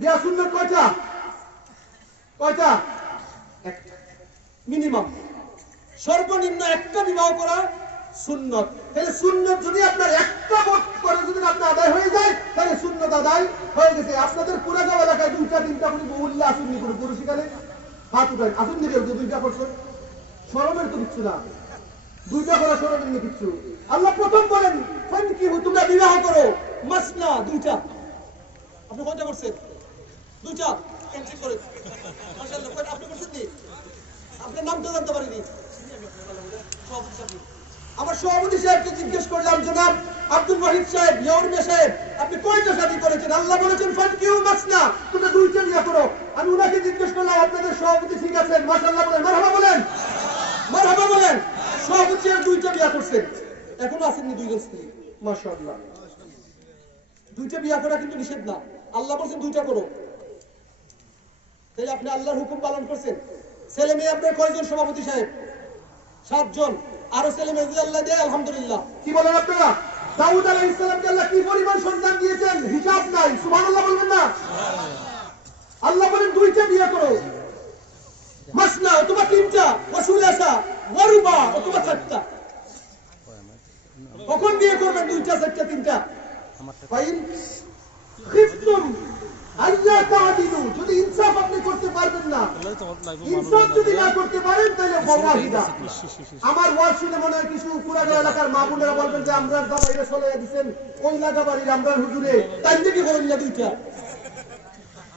বিয়া শূন্য কয়টা? কয়টা? মিনিমাম। সর্বনিম্ন একটা বিবাহ করা সুন্নত। তাহলে সুন্নত যদি আপনার একটা ভোট করে যদি আপনার আদায় হয়ে যায়, তাহলে সুন্নত আদায় হয়ে গেছে। আপনাদের পুরাগাঁও এলাকায় দুইটা, তিনটা করে বহুল্লা আসুন কোনো পুরুষ হাত আসুন দিকে দুইটা করছেন সরমের তো কিচ্ছু না। দুইটা করা সরমের না কিচ্ছু। আল্লাহ প্রথম বলেন তোমরা বিবাহ করো। মাসনা, দুইটা। আপনি কয়টা করছেন? দুইটা ক্যান্সেল করে। মাশাআল্লাহ, কয়টা আপনি করছেন কি আপনার নামটা জানতে পারিনি। আমার সভাপতি সাহেবকে জিজ্ঞেস করলাম, জনাব আব্দুল ওয়াহিদ সাহেব ইয়াউরমিয়া সাহেব, আপনি কয়টা শাদী করেছেন আল্লাহ বলেছেন, ফান কেউ তোমরা দুইটা বিয়ে করো। আমি উনাকে জিজ্ঞেস করলাম, আপনাদের সভাপতি ঠিক আছেন? মাশাআল্লাহ বলেন, মারহাবা বলেন মারহাবা বলেন, সভাপতি সাহেব দুইটা বিয়ে করছেন। এখনও আসেননি দুইজন স্ত্রী, মাশাআল্লাহ। দুইটা বিয়ে করা কিন্তু নিষেধ না। আল্লাহ বলছেন, দুইটা করো। তাহলে আপনি আল্লাহর হুকুম পালন করছেন। ছেলে মেয়ে আপনার কয়জন সভাপতি সাহেব? সাতজন। আরও ছেলে মেয়ে আল্লাহ দেয় আলহামদুলিল্লাহ। কি বলেন আপনারা? দাউদ আলাইহিস সালামকে আল্লাহ কি পরিমাণ সন্তান দিয়েছেন? হিসাব নাই সুবহানাল্লাহ বলবেন না। আল্লাহ বলেন দুইটা বিয়ে করো। মাসনা অথবা তিনটা ওয়াসুলাসা ওয়ারুবা অথবা চারটা। কখন বিয়ে করবেন দুইটা চারটা তিনটা? যদি ইনসাফ আপনি করতে পারবেন না। ইনসাফ যদি না করতে পারেন তাহলে আমার ওয়াজ শুনে মনে হয় কিছু পুরানো এলাকার মা বোনেরা বলবেন যে আমরা জামাইরে চলে দিচ্ছেন ওই আমরা হুজুরে তাই থেকে করেন না দুইটা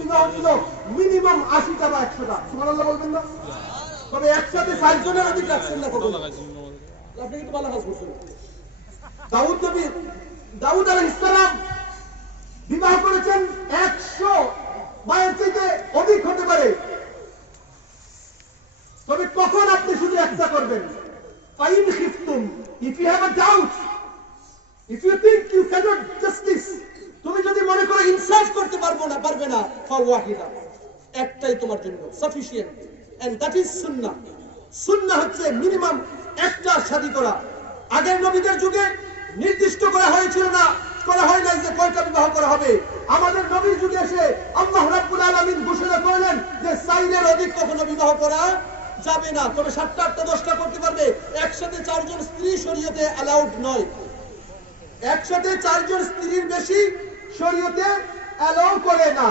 বিবাহ ছিল, মিনিমাম 80টা বা 100টা সুবহানাল্লাহ বলবেন না? তবে একসাথে চারজনের অধিক দাউদ নবী, দাউদ আলাইহিস সালাম বিবাহ করেছেন একশো বা এর চাইতে অধিক হতে পারে তবে কখন আপনি শুধু একটা করবেন fine খিফতুম if you have a doubt if you think you cannot justice তুমি যদি মনে করো ইনসাফ করতে পারব না, পারবে না, ফাওয়াহিদা। একটাই তোমার জন্য সাফিসিয়েন্ট এন্ড দ্যাট ইজ সুন্নাহ। সুন্নাহ হচ্ছে মিনিমাম একটা শাদী করা। আগের নবীদের যুগে নির্দিষ্ট করা হয়েছিল না, করা হয় নাই যে কয়টা বিবাহ করা হবে। আমাদের নবীর যুগে এসে আল্লাহ রাব্বুল আলামিন ঘোষণা করলেন যে সাইনের অধিক কখনো বিবাহ করা যাবে না। তবে সাতটা আটটা দশটা করতে পারবে। শরীয়তে অ্যালাউড নয়। একসাথে চারজন স্ত্রীর বেশি শরীয়তে অ্যালাউ করে না।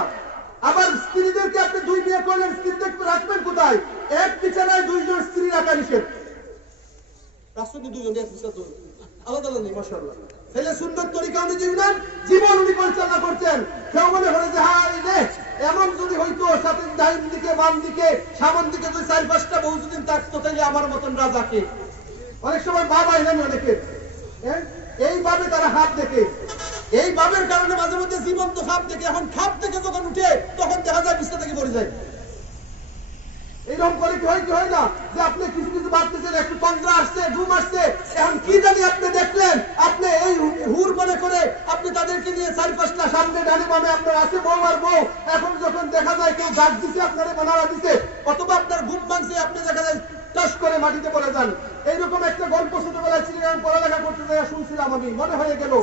আবার স্ত্রীদেরকে আপনি দুই বিয়ে করলেন স্ত্রীদের রাখবেন কোথায়? এক বিছানায় দুইজন স্ত্রী রাখা নিষেধ। মনে এমন যদি আমার মতন রাজাকে অনেক সময় বাবা এলেন অনেকের? এইভাবে তারা হাত দেখে। এই ভাবের কারণে মাঝে মধ্যে জীবন্ত খাপ দেখে। এখন খাপ থেকে যখন উঠে, তখন দেখা যায় বিছনা থেকে পড়ে যায়। এইরকম করে কি হয় কি হয় না? যে আপনি কিছু কিছু ভাবতেছেন, একটু তন্দ্রা আসছে, ঘুম আসছে। এখন কি জানি আপনি দেখলেন? আপনি এই হুর মনে করে আপনি তাদেরকে নিয়ে চারি পাঁচটা সামনে ডানে বামে আপনার আছে বউ আর বউ। এখন যখন দেখা যায় কেউ ডাক দিছে, আপনারা বানারা দিছে, অথবা আপনার ঘুম ভাঙছে আপনি দেখা যায় করে মাটিতে পড়ে যান। এইরকম একটা গল্প ছোটবেলায় ছিলেন পড়ালেখা করতে যাই শুনছিলাম আমি মনে হয়ে গেল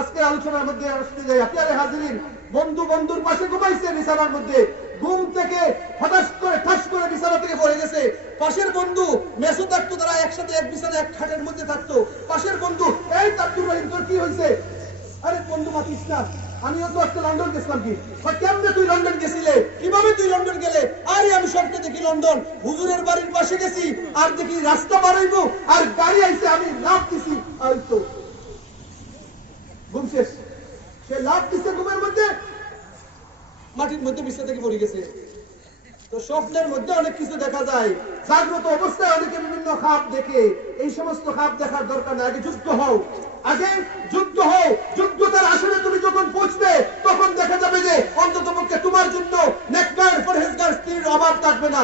আজকে আলোচনার মধ্যে আসতে যাই আপনারে হাজিরিন বন্ধু বন্ধুর পাশে ঘুমাইছে বিছানার মধ্যে। ঘুম থেকে হঠাৎ করে ঠাস করে বিছানা থেকে পড়ে গেছে। পাশের বন্ধু মেসো থাকতো তারা একসাথে এক বিছানা এক খাটের মধ্যে থাকতো। পাশের বন্ধু এই রহিম তোর কি হয়েছে? আরে বন্ধু মাতিস না। আমিও তো আজকে লন্ডন গেছিলাম কি? কয়, কেমনে তুই লন্ডন গেছিলে? কীভাবে তুই লন্ডন গেলে? আরে আমি স্বপ্নে দেখি লন্ডন। হুজুরের বাড়ির পাশে গেছি। আর দেখি রাস্তা বাড়াইব আর গাড়ি আইছে, আমি লাভ দিছি ঘুম শেষ। সে লাভ দিছে ঘুমের মধ্যে। মাটির মধ্যে থেকে পড়ে গেছে। তো স্বপ্নের মধ্যে অনেক কিছু দেখা যায়। জাগ্রত অবস্থায় অনেকে বিভিন্ন খাপ দেখে। এই সমস্ত খাপ দেখার দরকার নাই। আগে যুদ্ধ হও। আগে যুদ্ধ হও। যুদ্ধতার আসলে তুমি যখন পৌঁছবে, তখন দেখা যাবে যে অন্তত পক্ষে তোমার জন্য নেককার পরহেজগার স্ত্রীর অভাব থাকবে না।